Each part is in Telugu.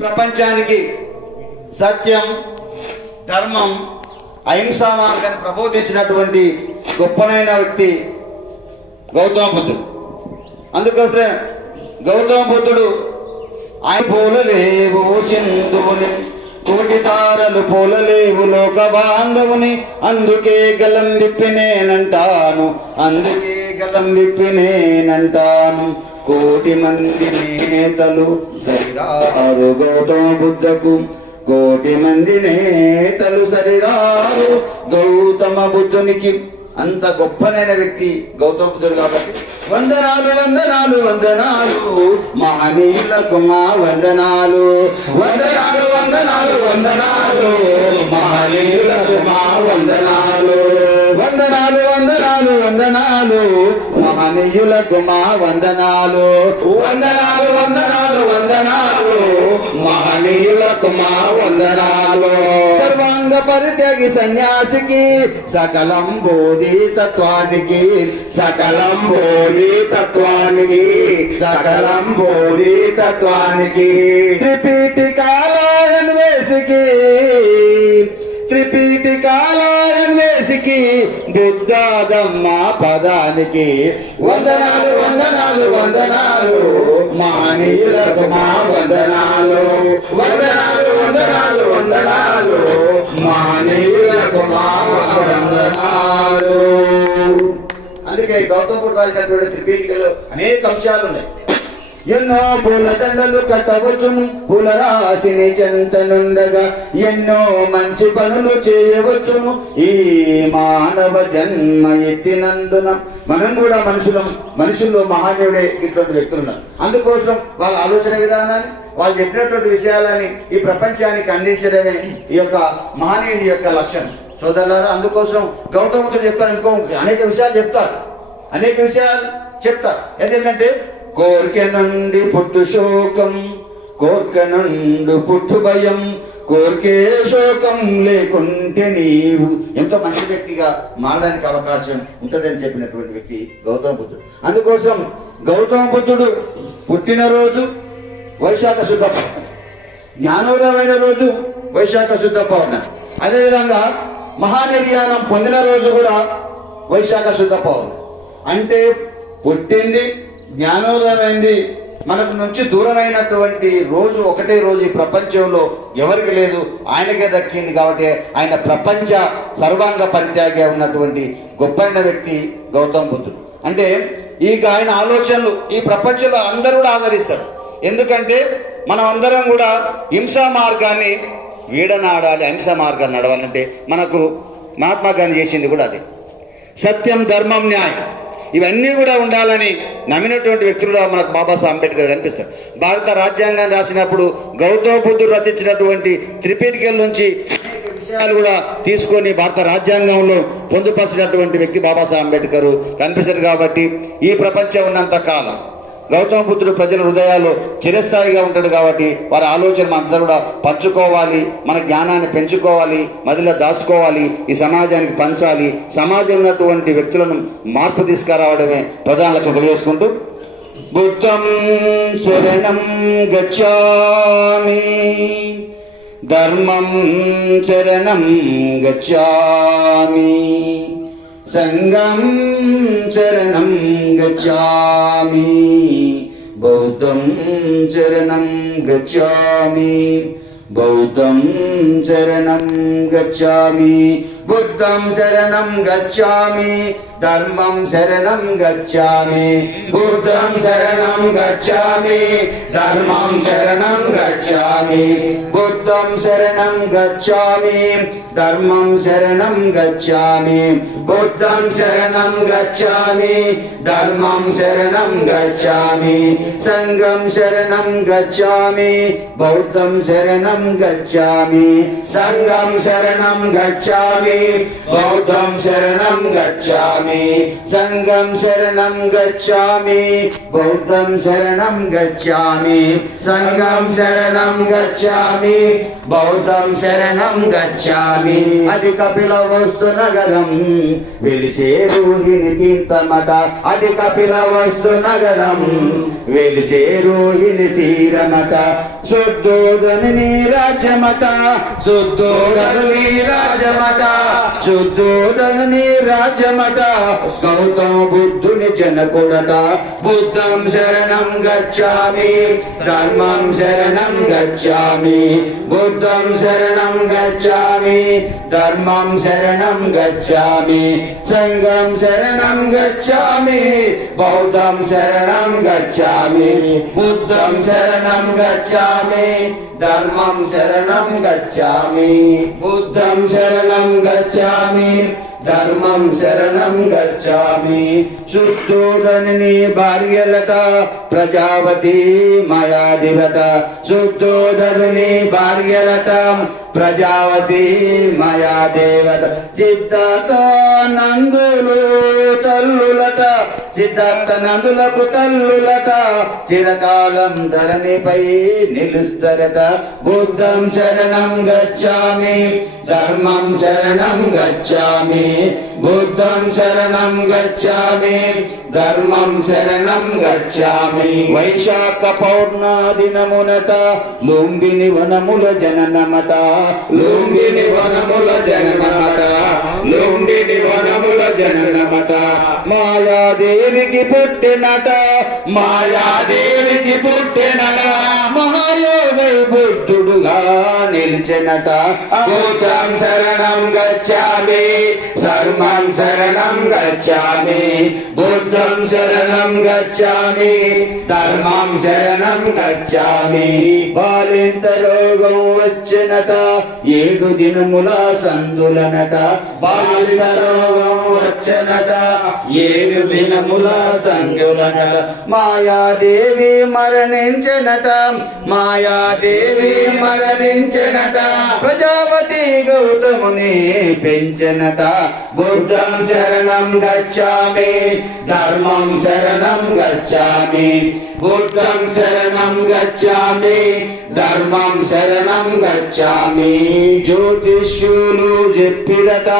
ప్రపంచానికి సత్యం ధర్మం అహింసా మార్గాన్ని ప్రబోధించినటువంటి గొప్పనైన వ్యక్తి గౌతమ బుద్ధుడు. అందుకోసమే గౌతమ బుద్ధుడు ఆయన పోలలేవు సింధువుని కోటి తారలు పోలలేవు లోక బాంధవుని అందుకే గలం విప్పినేనంటాను అందుకే గలం విప్పినేనంటాను కోటి మంది నేతలు సరిరారు గౌతమ బుద్ధకు. కోటి మంది నేతలు సరిరారు గౌతమ బుద్ధునికి. అంత గొప్పనైన వ్యక్తి గౌతమ బుద్ధుడు కాబట్టి. వందనాలు వందనాలు వందనాలు. మహనీయులకు మా వందనాలు. వందనాలు వందనాలు వందనాలు. మహనీయులకు మా వందనాలు. వందనాలు వందనాలు వందనాలు. మహనీయులకు మా వందనాలు. వందనాలు వందనాలు వందనాలు. మహనీయులకు మా వందనాలు. సర్వాంగ పరిత్యాగి సన్యాసికి సకలం బోధి తత్వానికి సకలం బోధి తత్వానికి సకలం బోధి తత్వానికి త్రిపీఠికాలయన్ వేసికి త్రిపీఠికాలయన్ బుద్ధాదమ్మ పదానికి. వందనాలు వందనాలు వందనాలు. మానీయులకు మా వందనాలు. వందనాలు వందనాలు వందనాలు. మానీయులకు మా వందనాలు. అందుకే గౌతమ్ రాసినటువంటి త్రిపీఠికలో అనేక అంశాలు ఉన్నాయి ఎన్నో పూల దండలు కట్టవచ్చును. పూల రాశిని చెంతనుండగా ఎన్నో మంచి పనులు చేయవచ్చును. ఈ మానవ జన్మ ఎత్తినందున మనం కూడా మనుషులం మనుషుల్లో మహానీయుడే ఇటువంటి వ్యక్తులు ఉన్నారు అందుకోసం వాళ్ళ ఆలోచన విధానాన్ని వాళ్ళు చెప్పినటువంటి విషయాలని ఈ ప్రపంచానికి అందించడమే ఈ యొక్క మహనీయుని యొక్క లక్ష్యం. సోదరులారా అందుకోసం గౌతముడు చెప్తాడు ఇంకో అనేక విషయాలు చెప్తాడు. అనేక విషయాలు చెప్తాడు. ఏంటంటే కోరిక నుండి పుట్టు శోకం కోర్క నుండి పుట్టు భయం. కోరికే శోకం లేకుంటే నీవు. ఎంతో మంచి వ్యక్తిగా మారడానికి అవకాశం ఉంటుందని చెప్పినటువంటి వ్యక్తి గౌతమ బుద్ధుడు. అందుకోసం గౌతమ బుద్ధుడు పుట్టినరోజు వైశాఖ శుద్ధ పౌర్ణమి. జ్ఞానోదయమైన రోజు వైశాఖ శుద్ధ పౌర్ణమి. అదేవిధంగా మహానిర్యాణం పొందిన రోజు కూడా వైశాఖ శుద్ధ పౌర్ణమి. అంటే పుట్టింది జ్ఞానోదయమైంది మనకు నుంచి దూరమైనటువంటి రోజు ఒకటే రోజు ఈ ప్రపంచంలో ఎవరికి లేదు ఆయనకే దక్కింది కాబట్టి ఆయన ప్రపంచ సర్వాంగ పరిత్యాగే ఉన్నటువంటి గొప్పైన వ్యక్తి గౌతమ్ బుద్ధుడు. అంటే ఇక ఆయన ఆలోచనలు ఈ ప్రపంచంలో అందరూ కూడా ఆదరిస్తారు. ఎందుకంటే మనం అందరం కూడా హింసా మార్గాన్ని వీడనాడాలి అహింసా మార్గాన్ని నడవాలంటే మనకు మహాత్మా గాంధీ చేసింది కూడా అది. సత్యం ధర్మం న్యాయం. ఇవన్నీ కూడా ఉండాలని నమ్మినటువంటి వ్యక్తులుగా మనకు బాబాసాహెబ్ అంబేద్కర్ కనిపిస్తారు. భారత రాజ్యాంగాన్ని రాసినప్పుడు గౌతమ బుద్ధుడు రచించినటువంటి త్రిపీఠికల నుంచి విషయాలు కూడా తీసుకొని భారత రాజ్యాంగంలో పొందుపరిచినటువంటి వ్యక్తి బాబాసాహెబ్ అంబేద్కర్ కనిపిస్తారు కాబట్టి ఈ ప్రపంచం ఉన్నంత కాలం గౌతమ బుద్ధుడు ప్రజల హృదయాల్లో చిరస్థాయిగా ఉంటాడు కాబట్టి వారి ఆలోచన అందరూ కూడా పంచుకోవాలి మన జ్ఞానాన్ని పెంచుకోవాలి మదిలో దాచుకోవాలి ఈ సమాజానికి పంచాలి. సమాజంలో ఉన్నటువంటి వ్యక్తులను మార్పు తీసుకురావడమే ప్రధాన లక్ష్యం తెలియజేసుకుంటూ. బుద్ధం శరణం గచ్చామి ధర్మం శరణం గచ్చామి. సంగం శరణం గచ్చామి బౌద్ధం శరణం గచ్చామి బౌద్ధం శరణం గచ్చామి బుద్ధం శరణం గచ్చామి ధర్మం శరణం గచ్చామి బుద్ధం శరణం గచ్చామి ధర్మం శరణం గచ్చామి బుద్ధం శరణం గచ్చామి ధర్మం శరణం గచ్చామి బుద్ధం శరణం గచ్చామి ధర్మం శరణం గచ్చామి సంఘం శరణం గచ్చామి బౌద్ధం శరణం గచ్చామి సంఘం శరణం గచ్చామి బౌద్ధం శరణం గచ్చామి సంఘం శరణం గచ్చామి బౌద్ధం శరణం గచ్చామి సంఘం శరణం గచ్చామి బౌద్ధం శరణం గచ్చామి అది కపిల వస్తు నగరం. వెలిసే రోహిణి తీర్థమట. అది కపిల వస్తు నగరం. వెలిసే రోహిణి తీరమట. శుద్ధోదని రాజ్యమట శుద్ధోదని రాజ్యమట శుద్ధోదని రాజ్యమట గౌతమ బుద్ధుని జనకుడట. బుద్ధం శరణ గచ్చామి ధర్మం శరణం గచ్చామి బుద్ధం శరణం గచ్చామి ధర్మం శరణం గచ్చామి సంఘం శరణం గచ్చామి బౌద్ధం శరణం గచ్చామి బుద్ధం శరణం గచ్చామి ధర్మం శరణం గచ్చామి బుద్ధం శరణం గచ్చామి ధర్మం శరణం గచ్చామి. శుద్ధోదని భార్యలట ప్రజావతి మాయాదివట శుద్ధోదని భార్యలట ప్రజావతి మయా దేవత. సిద్ధార్థ నందులు తల్లులట సిద్ధార్థ నందులకు తల్లులట చిరకాలం ధరణిపై నిలుస్తరట. బుద్ధం శరణం గచ్చామి ధర్మం శరణం గచ్చామి. బుద్ధం శరణం గచ్చామి ధర్మం శరణం గచ్చామి. వైశాఖ పౌర్ణ దినమునట లుంబిని వనముల జననమట లుంబిని వనముల జననమట లుంబిని వనముల జననమట. మాయాదేవికి పుట్టినట మాయాదేవికి పుట్టినట. మహాయోగై బుద్ధుడుగా నిలిచెనట. భూతం శరణం గచ్చామి సర్మం శరణం గచ్చామి బుద్ధం శరణం గచ్చామి ధర్మం శరణం గచ్చామి. బాలింత రోగం వచ్చినట ఏడు దినముల సందులనట. బాలింత రోగం వచ్చనట ఏడు దినముల సందులనట. మాయాదేవి మరణించనట మాయాదేవి మరణించనట ప్రజాపతి గౌతముని పెంచనట బుద్ధం శరణం గచ్చామి ధర్మం శరణం గచ్చామి బుద్ధం శరణం గచ్చామి ధర్మం శరణం గచ్చామి. జ్యోతిష్యులు చెప్పిడట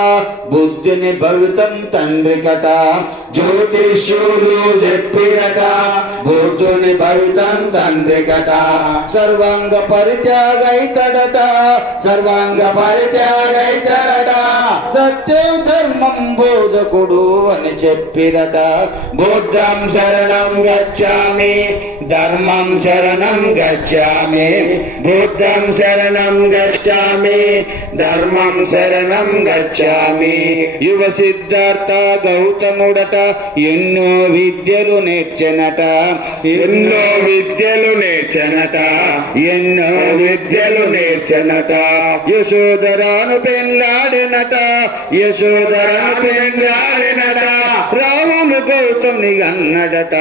బుద్ధిని భవితం తండ్రికట. జ్యోతిష్యులు చెప్పిడట బుద్ధుని భవితం తండ్రికట. సర్వాంగ పరిత్యాగైతడట సర్వాంగ పరిత్యాగైతడట సత్యం ధర్మం బోధకుడు అని చెప్పిరట బుద్ధం శరణం గచ్చామి ధర్మం శరణం గచ్చామి. బుద్ధం శరణం గచ్చామి ధర్మం శరణం గచ్చామి. యువ సిద్ధార్థ గౌతముడట ఎన్నో విద్యలు నేర్చెనట. ఎన్నో విద్యలు నేర్చనట. ఎన్నో విద్యలు నేర్చనట. యశోధరాను పెళ్ళాడినట యశోధర పెళ్ళాడినట రామును గౌతముని అన్నడట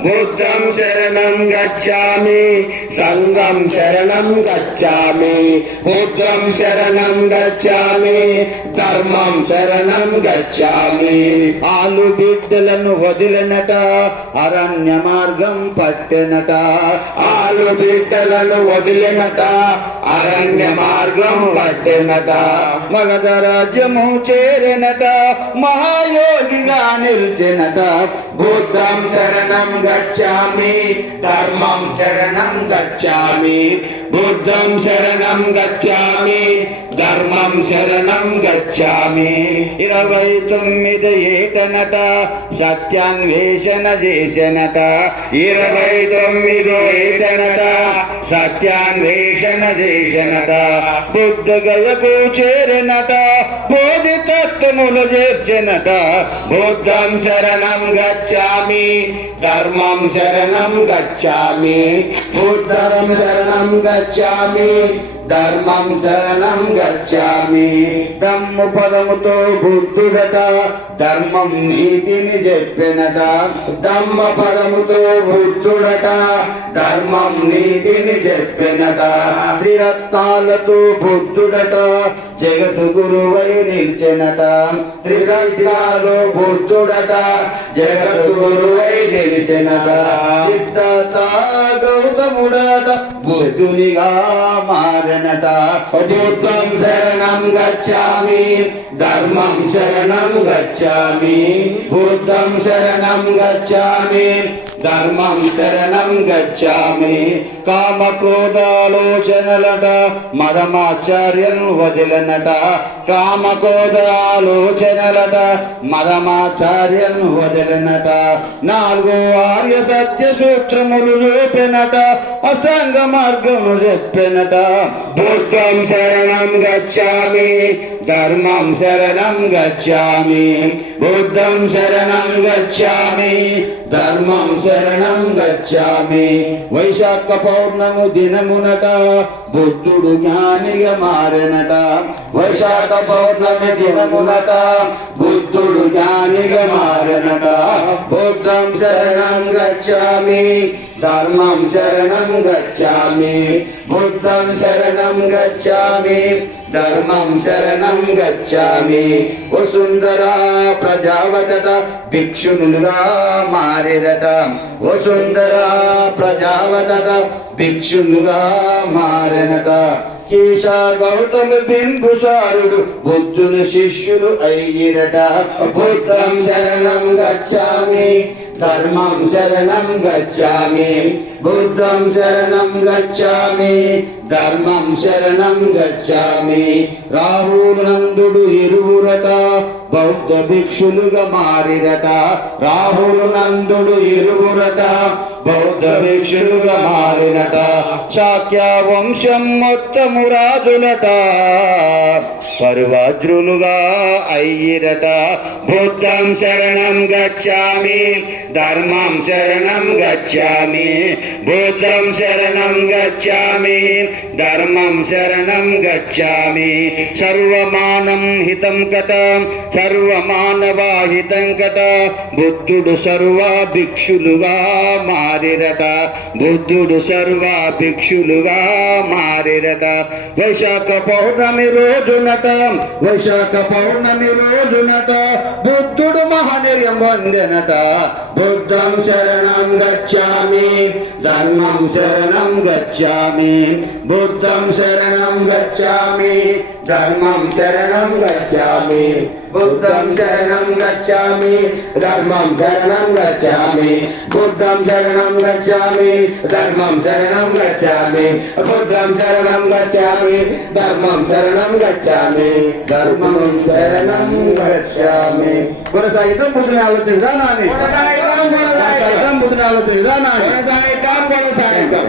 బుద్ధం శరణం గచ్చామి సంగం శరణం గచ్చామి బుద్ధం శరణం గచ్చామి ధర్మం శరణం గచ్చామి. ఆలు బిడ్డలను వదిలినట అరణ్య మార్గం పట్టెనట. ఆలు బిడ్డలను వదిలినట అరణ్య మార్గం పట్టెనట. మగధ రాజ్యము చేరినట మహాయోగిగా నిలిచినట. బుద్ధం శరణం గచ్చామి ధర్మం శరణం గచ్చామి. బుద్ధం శరణం గచ్చామి ధర్మం శరణం గచ్చామి. ఇరవై తొమ్మిది ఏటనట సత్యాన్వేషణ చేసనట ఇరవై తొమ్మిది ఏటనట సత్యాన్వేషణ చేసనట బుద్ధ గయకు చేరనట బోధి తత్వములు చేర్చెనట. బుద్ధం శరణం గచ్చామి ధర్మం శరణం గచ్చామి బుద్ధం శరణం గచ్చామి ధర్మం శరణం గచ్చామి. దమ్ము పదముతో బుద్ధుడట ధర్మం నీతిని చెప్పినట. దమ్మ పదముతో బుద్ధుడట ధర్మం నీతిని చెప్పినట. త్రిరత్నాలతో బుద్ధుడట జగతు గురువై నిలిచినట. త్రిగతిగాలో బుద్ధుడట జగతు గురువై నిలిచినట. సిద్ధార్థ గౌతముడట బుద్ధునిగా మారనట బుద్ధం శరణం గచ్చామి ధర్మం శరణం గచ్చామి బుద్ధం శరణం గచ్చామి ధర్మం శరణం గచ్చామి. కామ క్రోధాలోచనలట మదమాచార్యం వదిలనట. కామ క్రోధాలోచనలట మదమాచార్యం వదిలనట. నాలుగు ఆర్య సత్య సూత్రములు చూపినట అష్టాంగ మార్గము చెప్పినట. బుద్ధం శరణం గచ్చామి ధర్మం శరణం గచ్చామి. బుద్ధం శరణం గచ్చామి ధర్మం శరణం గచ్చామి వైశాఖ పౌర్ణము దినమునట బుద్ధుడు జ్ఞానిగా మారెనట వైశాఖ పౌర్ణమి దినమునట బుద్ధుడు జ్ఞానిగా మారెనట బుద్ధం శరణం గచ్చామి ధర్మం శరణం గచ్చామి బుద్ధం శరణం గచ్చామి ధర్మం శరణం గచ్చామి. వసుంధరా ప్రజావతట భిక్షునులుగా మారిరట వసుంధరా ప్రజావతట భిక్షునుగా మారినట కేశ గౌతమ బింబుసారుడు బుద్ధుని శిష్యులు అయ్యిరట. బుద్ధం శరణం గచ్చామి ధర్మం శరణం గచ్చామి బుద్ధం శరణం గచ్చామి ధర్మం శరణం గచ్చామి రాహుల నందుడు ఇరువురట బౌద్ధ భిక్షులుగా మారిరట రాహులు నందుడు ఇరువురట బౌద్ధ భిక్షులుగా మారినట. శాక్య వంశం మొత్తము రాజులట. పరివాజ్రులుగా అయ్యిరట. బుద్ధం శరణం గచ్చామి ధర్మం శరణం గచ్చామి బుద్ధం శరణం గచ్చామి ధర్మం శరణం గచ్చామి. సర్వమానం హితం కట సర్వమానవాహితం కట. బుద్ధుడు సర్వ భిక్షులుగా మారి మారిరట. బుద్ధుడు సర్వ భిక్షులుగా మారిరట. వైశాఖ పౌర్ణమి రోజునట. వైశాఖ పౌర్ణమి రోజునట. బుద్ధుడు మహనీయం వందెనట. బుద్ధం శరణం గచ్చామి. ధర్మం శరణం గచ్చామి. బుద్ధం శరణం గచ్చామి. ధర్మం శరణం గచ్చామి బుద్ధం శరణం గచ్చామి ధర్మం శరణం గచ్చామి బుద్ధం శరణం గచ్చామి ధర్మం శరణం గచ్చామి బుద్ధం శరణం గచ్చామి ధర్మం శరణం గచ్చామి ధర్మం శరణం గచ్చామి కొనసాగితం బుద్ధుని ఆలోచన విధానాన్ని కొనసాగిద్దాం, కొనసాగిద్దాం. కొనసాగితం బుద్ధుని ఆలోచన విధానాన్ని కొనసాగిద్దాం కొనసాగిద్దాం